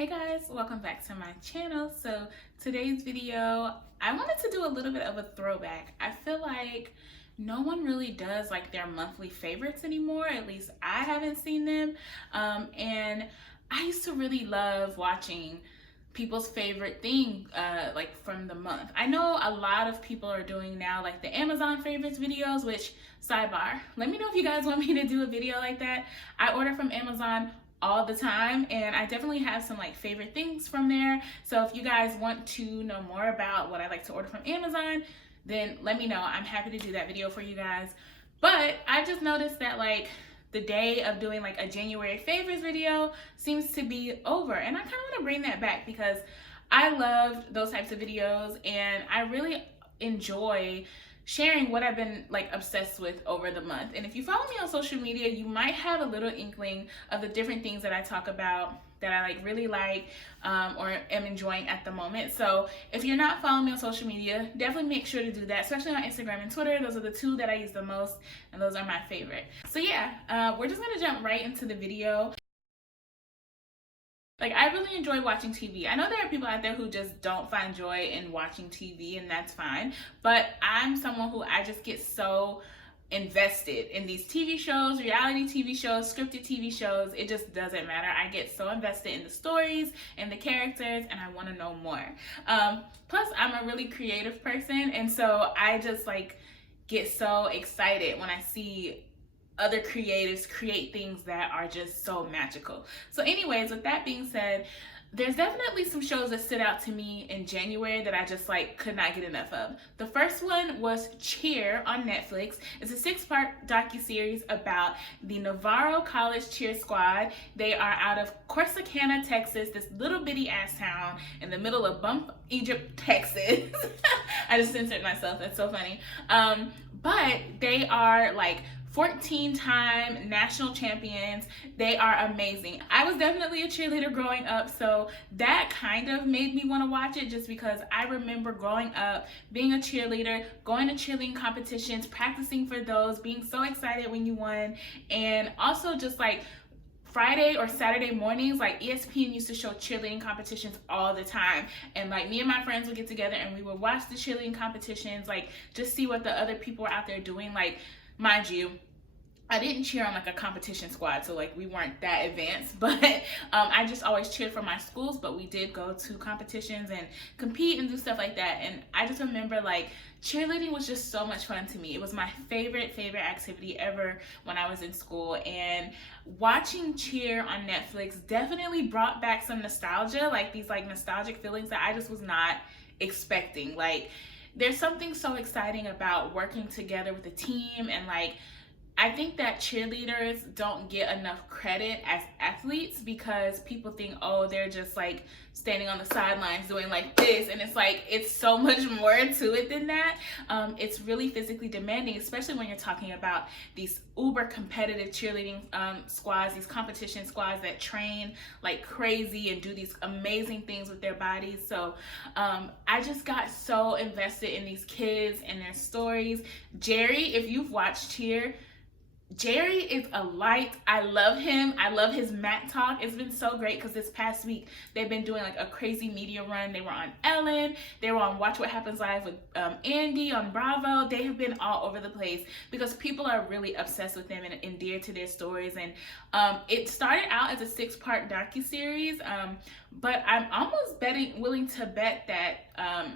Hey guys, welcome back to my channel. So today's video, I wanted to do a little bit of a throwback. I feel like no one really does like their monthly favorites anymore. At least I haven't seen them. And I used to really love watching people's favorite thing like from the month. I know a lot of people are doing now like the Amazon favorites videos, which sidebar, let me know if you guys want me to do a video like that. I order from Amazon all the time, and I definitely have some like favorite things from there. So if you guys want to know more about what I like to order from Amazon, then let me know. I'm happy to do that video for you guys. But I just noticed that like the day of doing like a January favorites video seems to be over, and I kind of want to bring that back because I love those types of videos and I really enjoy sharing what I've been like obsessed with over the month. And if you follow me on social media, you might have a little inkling of the different things that I talk about that I like really like or am enjoying at the moment. So if you're not following me on social media, definitely make sure to do that, especially on Instagram and Twitter. Those are the two that I use the most, and those are my favorite. So yeah, we're just gonna jump right into the video. Like, I really enjoy watching TV. I know there are people out there who just don't find joy in watching TV, and that's fine. But I'm someone who I just get so invested in these TV shows, reality TV shows, scripted TV shows. It just doesn't matter. I get so invested in the stories and the characters, and I want to know more. Plus, I'm a really creative person, and so I just like get so excited when I see other creatives create things that are just so magical. So anyways, with that being said, there's definitely some shows that stood out to me in January that I just like could not get enough of. The first one was Cheer on Netflix. It's a 6-part docuseries about the Navarro College cheer squad. They are out of Corsicana, Texas, this little bitty ass town in the middle of Bump, Egypt, Texas. I just censored myself, that's so funny. But they are like 14-time national champions. They are amazing. I was definitely a cheerleader growing up, so that kind of made me want to watch it just because I remember growing up being a cheerleader, going to cheerleading competitions, practicing for those, being so excited when you won, and also just like Friday or Saturday mornings, like ESPN used to show cheerleading competitions all the time, and like me and my friends would get together and we would watch the cheerleading competitions, like just see what the other people were out there doing. Like, mind you, I didn't cheer on like a competition squad, so like we weren't that advanced, but I just always cheered for my schools. But we did go to competitions and compete and do stuff like that. And I just remember like cheerleading was just so much fun to me. It was my favorite activity ever when I was in school, and watching Cheer on Netflix definitely brought back some nostalgia, like these like nostalgic feelings that I just was not expecting. Like, there's something so exciting about working together with a team, and like I think that cheerleaders don't get enough credit as athletes because people think, oh, they're just like standing on the sidelines doing like this, and it's like it's so much more to it than that. It's really physically demanding, especially when you're talking about these uber competitive cheerleading squads, these competition squads that train like crazy and do these amazing things with their bodies. So I just got so invested in these kids and their stories. Jerry, if you've watched Cheer, Jerry is a light. I love him. I love his Matt talk. It's been so great because this past week they've been doing like a crazy media run. They were on Ellen. They were on Watch What Happens Live with Andy on Bravo. They have been all over the place because people are really obsessed with them and endeared to their stories. And it started out as a 6-part docuseries, but I'm almost willing to bet that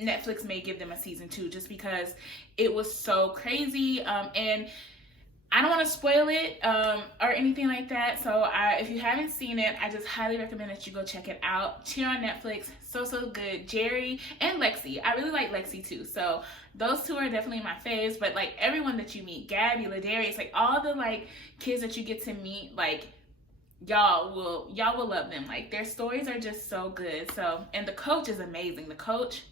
Netflix may give them a season 2 just because it was so crazy. And I don't want to spoil it or anything like that. So if you haven't seen it, I just highly recommend that you go check it out. Cheer on Netflix, so good. Jerry and Lexi, I really like Lexi too. So those two are definitely my faves. But like everyone that you meet, Gabby, Ladarius, like all the like kids that you get to meet, like y'all will love them. Like their stories are just so good. So, and the coach is amazing. The coach,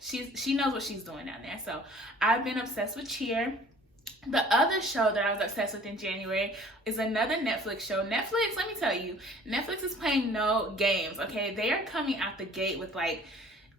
she knows what she's doing down there. So I've been obsessed with Cheer. The other show that I was obsessed with in January is another Netflix show. Netflix, let me tell you, Netflix is playing no games, okay? They are coming out the gate with like,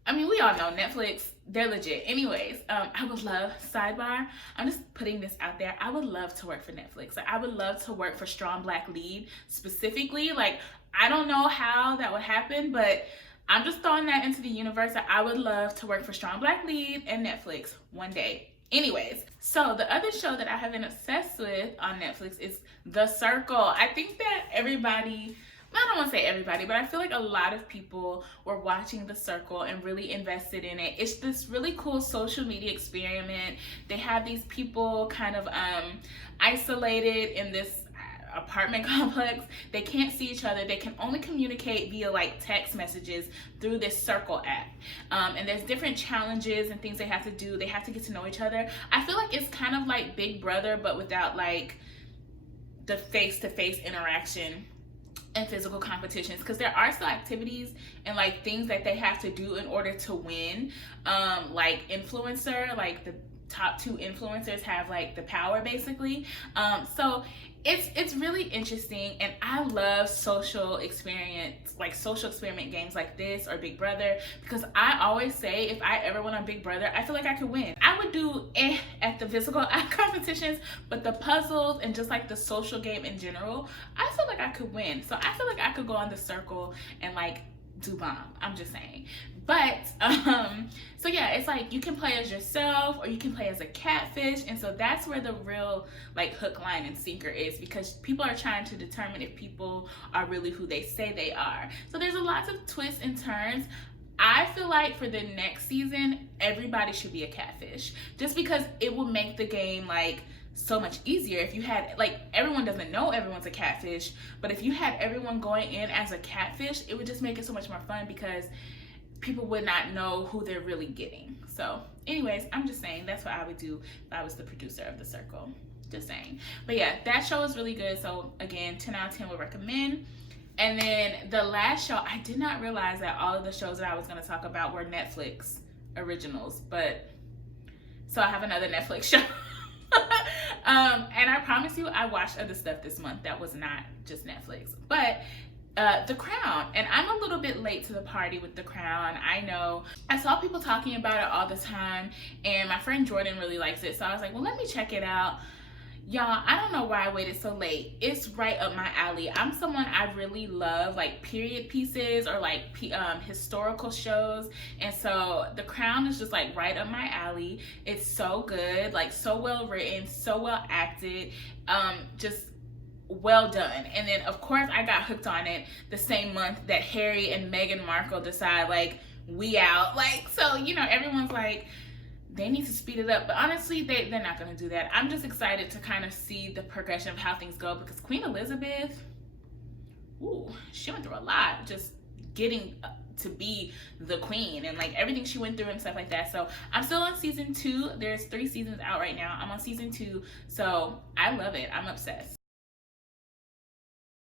I mean, we all know Netflix, they're legit. Anyways, I would love, sidebar, I'm just putting this out there, I would love to work for Netflix. Like, I would love to work for Strong Black Lead specifically. Like, I don't know how that would happen, but I'm just throwing that into the universe. That I would love to work for Strong Black Lead and Netflix one day. Anyways, so the other show that I have been obsessed with on Netflix is The Circle. I think that everybody, I don't want to say everybody, but I feel like a lot of people were watching The Circle and really invested in it. It's this really cool social media experiment. They have these people kind of isolated in this apartment complex. They can't see each other. They can only communicate via like text messages through this Circle app. And there's different challenges and things they have to do. They have to get to know each other. I feel like it's kind of like Big Brother, but without like the face-to-face interaction and physical competitions, because there are still activities and like things that they have to do in order to win. Like influencer, like the top 2 influencers have like the power basically. So it's really interesting, and I love social experiment games like this or Big Brother, because I always say if I ever went on Big Brother, I feel like I could win. I would do at the physical competitions, but the puzzles and just like the social game in general, I feel like I could win. So I feel like I could go on The Circle and like do bomb. I'm just saying. But so yeah, it's like you can play as yourself or you can play as a catfish, and so that's where the real like hook, line, and sinker is, because people are trying to determine if people are really who they say they are. So there's a lots of twists and turns. I feel like for the next season, everybody should be a catfish, just because it will make the game like so much easier. If you had like, everyone doesn't know everyone's a catfish, but if you had everyone going in as a catfish, it would just make it so much more fun, because people would not know who they're really getting. So anyways, I'm just saying that's what I would do if I was the producer of The Circle. Just saying. But yeah, that show is really good. So again, 10 out of 10 would recommend. And then the last show, I did not realize that all of the shows that I was going to talk about were Netflix originals, but so I have another Netflix show. And I promise you, I watched other stuff this month that was not just Netflix. But The Crown, and I'm a little bit late to the party with The Crown. I know I saw people talking about it all the time, and my friend Jordan really likes it, so I was like, well, let me check it out. Y'all, I don't know why I waited so late. It's right up my alley. I'm someone, I really love like period pieces or like historical shows, and so The Crown is just like right up my alley. It's so good, like so well written, so well acted, just well done. And then of course I got hooked on it the same month that Harry and Meghan Markle decide like we out, like, so you know, everyone's like they need to speed it up, but honestly they're not going to do that. I'm just excited to kind of see the progression of how things go, because Queen Elizabeth, ooh, she went through a lot just getting to be the queen, and like everything she went through and stuff like that. So I'm still on season 2. There's 3 seasons out right now. I'm on season 2, so I love it. I'm obsessed.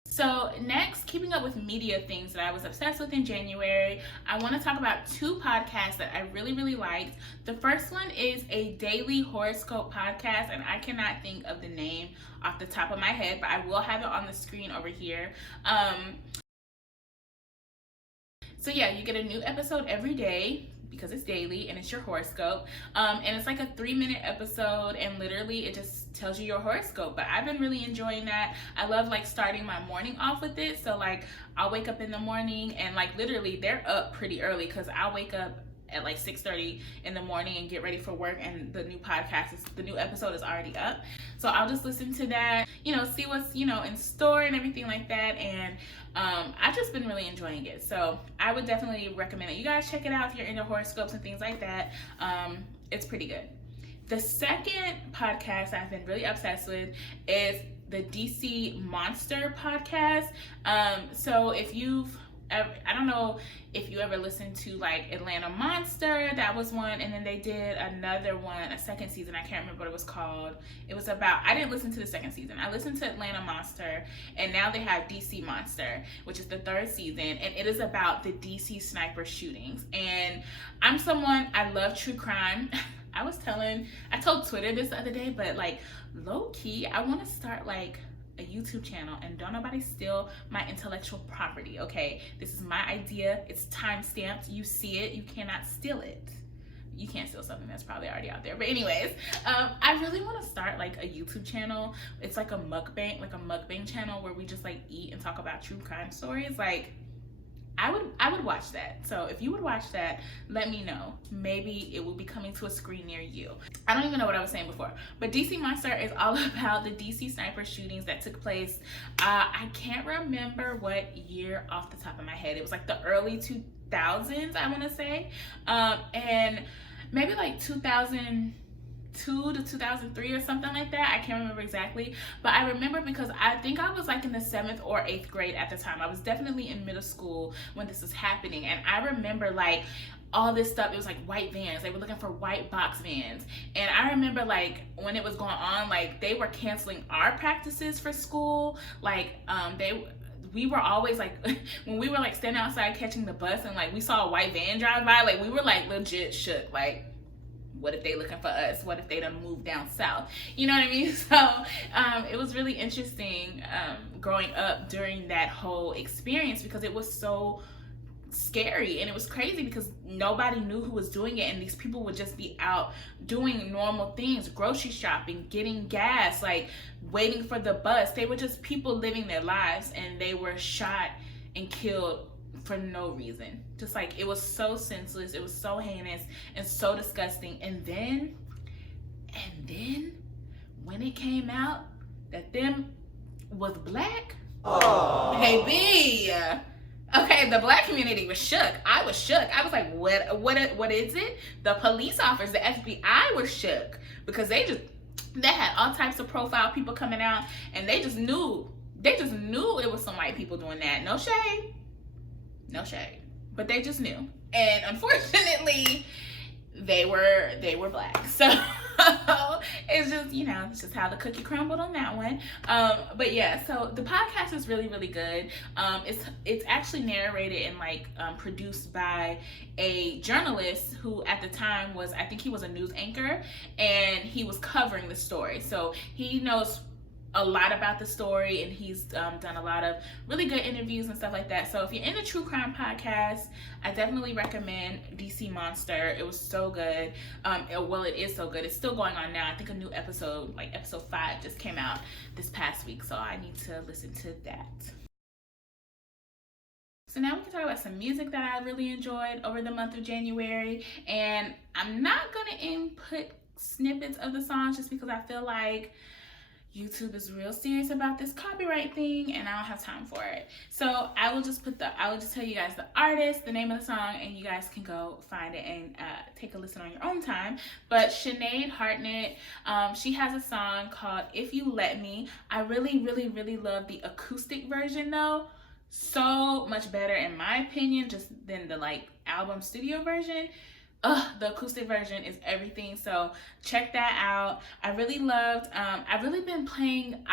So next, keeping up with media things that I was obsessed with in January, I want to talk about 2 podcasts that I really, really liked. The first one is a daily horoscope podcast, and I cannot think of the name off the top of my head, but I will have it on the screen over here. So yeah, you get a new episode every day, because it's daily and it's your horoscope, and it's like a 3-minute episode, and literally it just tells you your horoscope. But I've been really enjoying that. I love like starting my morning off with it. So like I'll wake up in the morning, and like literally they're up pretty early, because I'll wake up at like 6:30 in the morning and get ready for work, and the new episode is already up. So I'll just listen to that, you know, see what's, you know, in store and everything like that. And I've just been really enjoying it. So I would definitely recommend it. You guys check it out if you're into horoscopes and things like that. It's pretty good. The second podcast I've been really obsessed with is the DC Monster podcast. So if you've I don't know if you ever listened to like Atlanta Monster, that was one, and then they did another one, a second season, I can't remember what it was called. It was about, I didn't listen to the second season, I listened to Atlanta Monster, and now they have DC Monster, which is the 3rd season, and it is about the DC sniper shootings. And I'm someone, I love true crime. I told Twitter this the other day, but like low key, I want to start like a YouTube channel, and don't nobody steal my intellectual property, okay? This is my idea. It's time stamped. You see it. You cannot steal it. you can't steal something that's probably already out there. But anyways, I really want to start like a YouTube channel. It's like a mukbang channel where we just like eat and talk about true crime stories. Like, I would watch that. So if you would watch that, let me know. Maybe it will be coming to a screen near you. I don't even know what I was saying before, but DC Monster is all about the DC sniper shootings that took place. I can't remember what year off the top of my head. It was like the early 2000s, I want to say, and maybe like 2002 to 2003 or something like that. I can't remember exactly, but I remember because I think I was like in the 7th or 8th grade at the time. I was definitely in middle school when this was happening, and I remember like all this stuff. It was like white vans. They were looking for white box vans, and I remember like when it was going on, like they were canceling our practices for school. Like we were always like, when we were like standing outside catching the bus and like we saw a white van drive by, like we were like legit shook. Like, what if they looking for us? What if they done moved down south? You know what I mean? So it was really interesting growing up during that whole experience, because it was so scary and it was crazy because nobody knew who was doing it, and these people would just be out doing normal things, grocery shopping, getting gas, like waiting for the bus. They were just people living their lives, and they were shot and killed for no reason. Just like, it was so senseless, it was so heinous and so disgusting. And then when it came out that them was black, baby, okay, the black community was shook. I was shook. I was like, what is it? The police officers, the FBI were shook, because they had all types of profile people coming out, and they just knew it was some white people doing that. No shade, but they just knew. And unfortunately, they were black. So it's just, it's just how the cookie crumbled on that one. But yeah, so the podcast is really, really good. It's actually narrated and like produced by a journalist who at the time was, I think he was a news anchor, and he was covering the story. So he knows a lot about the story, and he's done a lot of really good interviews and stuff like that. So if you're in the true crime podcast, I definitely recommend DC Monster. It was so good. It is so good. It's still going on now. I think a new episode, like episode 5, just came out this past week, so I need to listen to that. So now we can talk about some music that I really enjoyed over the month of January, and I'm not gonna input snippets of the songs just because I feel like YouTube is real serious about this copyright thing, and I don't have time for it. So I will just tell you guys the artist, the name of the song, and you guys can go find it and take a listen on your own time. But Sinead Hartnett, she has a song called If You Let Me. I really, really, really love the acoustic version though. So much better in my opinion, just than the like album studio version. The acoustic version is everything, so check that out. I really loved, I've really been playing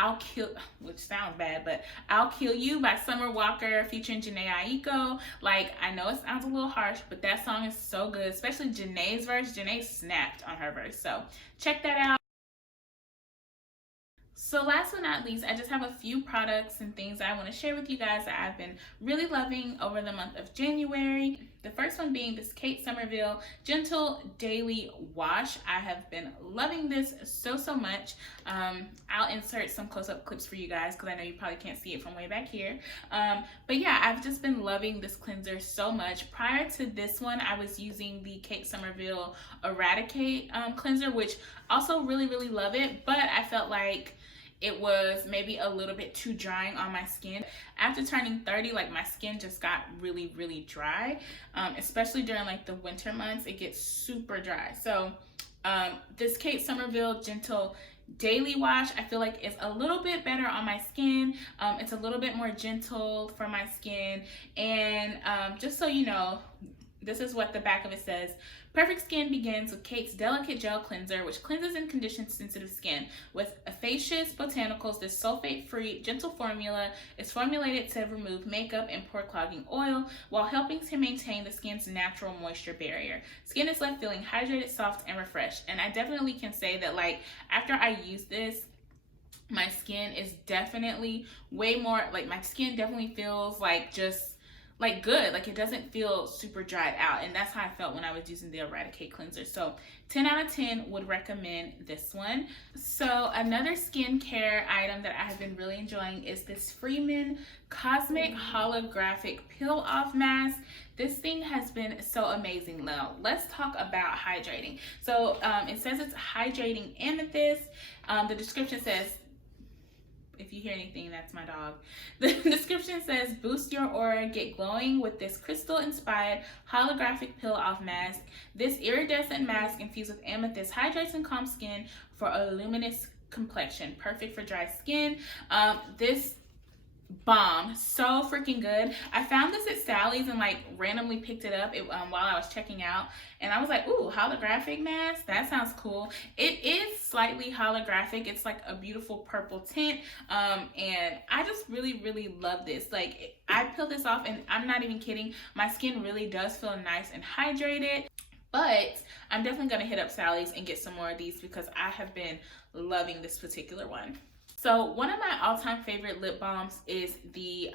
which sounds bad, but I'll Kill You by Summer Walker featuring Jhené Aiko. Like, I know it sounds a little harsh, but that song is so good, especially Jhené's verse. Jhené snapped on her verse, so check that out. So last but not least, I just have a few products and things that I want to share with you guys that I've been really loving over the month of January. The first one being this Kate Somerville Gentle Daily Wash. I have been loving this so much. I'll insert some close-up clips for you guys because I know you probably can't see it from way back here. But yeah, I've just been loving this cleanser so much. Prior to this one, I was using the Kate Somerville Eradicate cleanser, which also really, really love it, but I felt like it was maybe a little bit too drying on my skin. After turning 30, like my skin just got really, really dry, especially during like the winter months. It gets super dry. So this Kate Somerville Gentle Daily Wash, I feel like is a little bit better on my skin. It's a little bit more gentle for my skin. And just so you know, this is what the back of it says. Perfect skin begins with Kate's Delicate Gel Cleanser, which cleanses and conditions sensitive skin. With Efficacious Botanicals, this sulfate-free, gentle formula is formulated to remove makeup and pore-clogging oil while helping to maintain the skin's natural moisture barrier. Skin is left feeling hydrated, soft, and refreshed. And I definitely can say that, like, after I use this, my skin is definitely way more, like, my skin definitely feels like just like good. Like it doesn't feel super dried out, and that's how I felt when I was using the Eradicate cleanser. So 10 out of 10 would recommend this one. So another skincare item that I have been really enjoying is this Freeman Cosmic Holographic Peel Off Mask. This thing has been so amazing. Now let's talk about hydrating. So it says it's hydrating amethyst. The description says, if you hear anything, that's my dog. The description says, boost your aura, get glowing with this crystal-inspired holographic peel-off mask. This iridescent mask infused with amethyst hydrates and calms skin for a luminous complexion. Perfect for dry skin. This bomb, so freaking good. I found this at Sally's and like randomly picked it up while I was checking out, and I was like, ooh, holographic mask, that sounds cool. It is slightly holographic. It's like a beautiful purple tint, and I just really love this. Like I peel this off and I'm not even kidding, my skin really does feel nice and hydrated. But I'm definitely gonna hit up Sally's and get some more of these because I have been loving this particular one. So one of my all-time favorite lip balms is the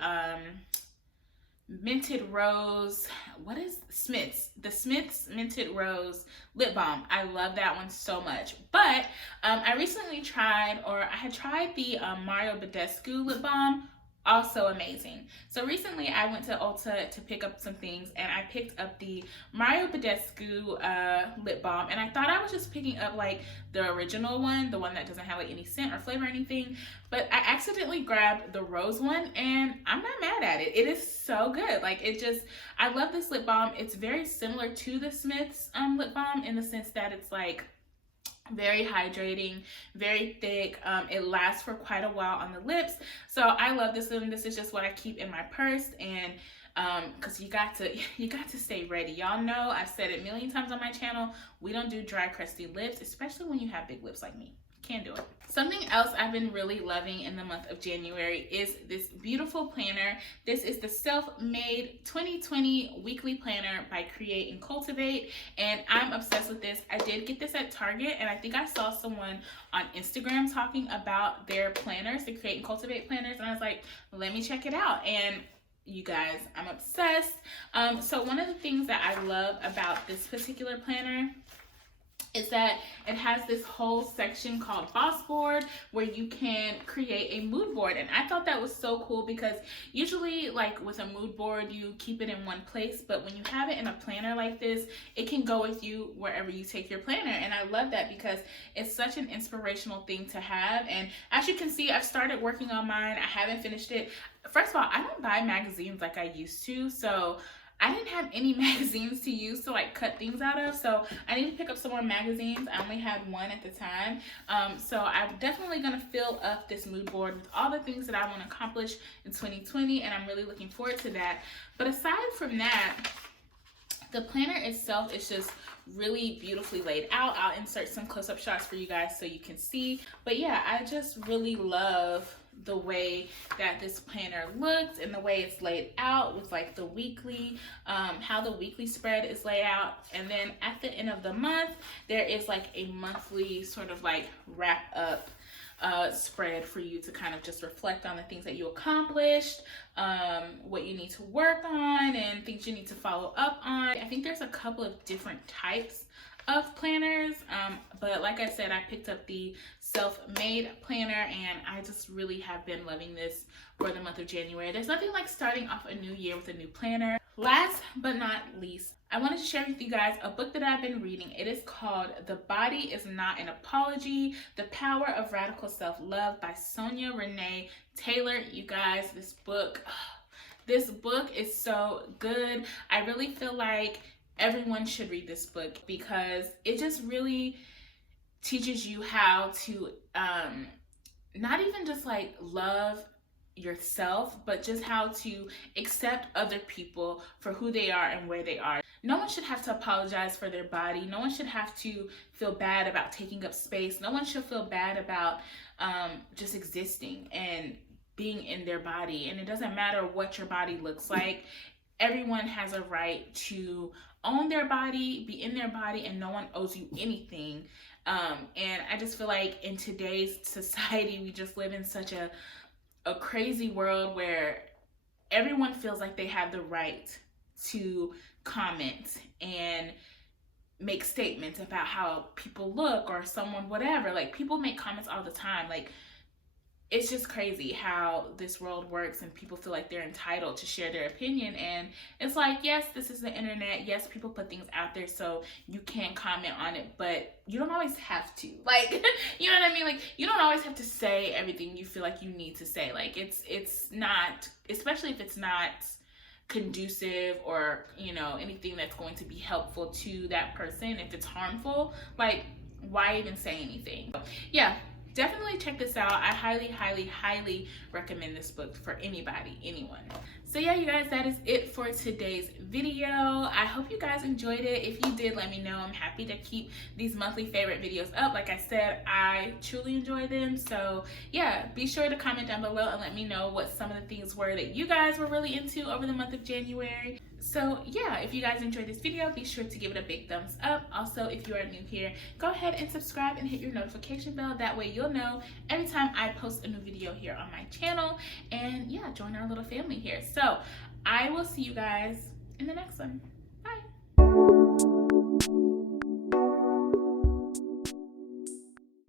Minted Rose, what is Smith's? The Smith's Minted Rose lip balm. I love that one so much. But I recently tried, or I had tried the Mario Badescu lip balm. Also amazing. So recently I went to Ulta to pick up some things, and I picked up the Mario Badescu lip balm, and I thought I was just picking up like the original one, the one that doesn't have like any scent or flavor or anything, but I accidentally grabbed the rose one, and I'm not mad at it. It is so good. Like it just, I love this lip balm. It's very similar to the Smith's lip balm in the sense that it's like very hydrating, very thick. It lasts for quite a while on the lips, so I love this one. This is just what I keep in my purse, and because you got to stay ready. Y'all know I've said it a million times on my channel, we don't do dry crusty lips, especially when you have big lips like me. Can't do it. Something else I've been really loving in the month of January is this beautiful planner. This is the Self Made 2020 weekly planner by Create and Cultivate, and I'm obsessed with this. I did get this at Target, and I think I saw someone on Instagram talking about their planners, the Create and Cultivate planners, and I was like, let me check it out. And you guys, I'm obsessed. So one of the things that I love about this particular planner is that it has this whole section called Boss Board where you can create a mood board. And I thought that was so cool because usually like with a mood board, you keep it in one place, but when you have it in a planner like this, it can go with you wherever you take your planner. And I love that because it's such an inspirational thing to have. And as you can see, I've started working on mine. I haven't finished it. First of all, I don't buy magazines like I used to, so I didn't have any magazines to use to like cut things out of, so I need to pick up some more magazines. I only had one at the time, so I'm definitely gonna fill up this mood board with all the things that I want to accomplish in 2020, and I'm really looking forward to that. But aside from that, the planner itself is just really beautifully laid out. I'll insert some close-up shots for you guys so you can see. But yeah, I just really love the way that this planner looks and the way it's laid out with like the weekly, how the weekly spread is laid out. And then at the end of the month, there is like a monthly sort of like wrap up spread for you to kind of just reflect on the things that you accomplished, what you need to work on, and things you need to follow up on. I think there's a couple of different types of planners, but like I said, I picked up the Self-Made planner, and I just really have been loving this for the month of January. There's nothing like starting off a new year with a new planner. Last but not least, I wanted to share with you guys a book that I've been reading. It is called The Body Is Not an Apology, The Power of Radical Self-Love by Sonia Renee Taylor. You guys, this book is so good. I really feel like everyone should read this book because it just really teaches you how to not even just like love yourself, but just how to accept other people for who they are and where they are. No one should have to apologize for their body. No one should have to feel bad about taking up space. No one should feel bad about just existing and being in their body. And it doesn't matter what your body looks like. Everyone has a right to own their body, be in their body, and no one owes you anything. And I just feel like in today's society, we just live in such a crazy world where everyone feels like they have the right to comment and make statements about how people look or someone, whatever. Like, people make comments all the time. Like, it's just crazy how this world works, and people feel like they're entitled to share their opinion. And it's like, yes, this is the internet. Yes, people put things out there so you can comment on it, but you don't always have to. Like, you know what I mean? Like, you don't always have to say everything you feel like you need to say. Like, it's not, especially if it's not conducive or, you know, anything that's going to be helpful to that person. If it's harmful, like, why even say anything? Yeah, definitely check this out. I highly recommend this book for anybody, anyone. So yeah, you guys, that is it for today's video. I hope you guys enjoyed it. If you did, let me know. I'm happy to keep these monthly favorite videos up. Like I said, I truly enjoy them. So yeah, be sure to comment down below and let me know what some of the things were that you guys were really into over the month of January. So yeah, if you guys enjoyed this video, be sure to give it a big thumbs up. Also, if you are new here, go ahead and subscribe and hit your notification bell. That way you'll know every time I post a new video here on my channel. And yeah, join our little family here. So I will see you guys in the next one.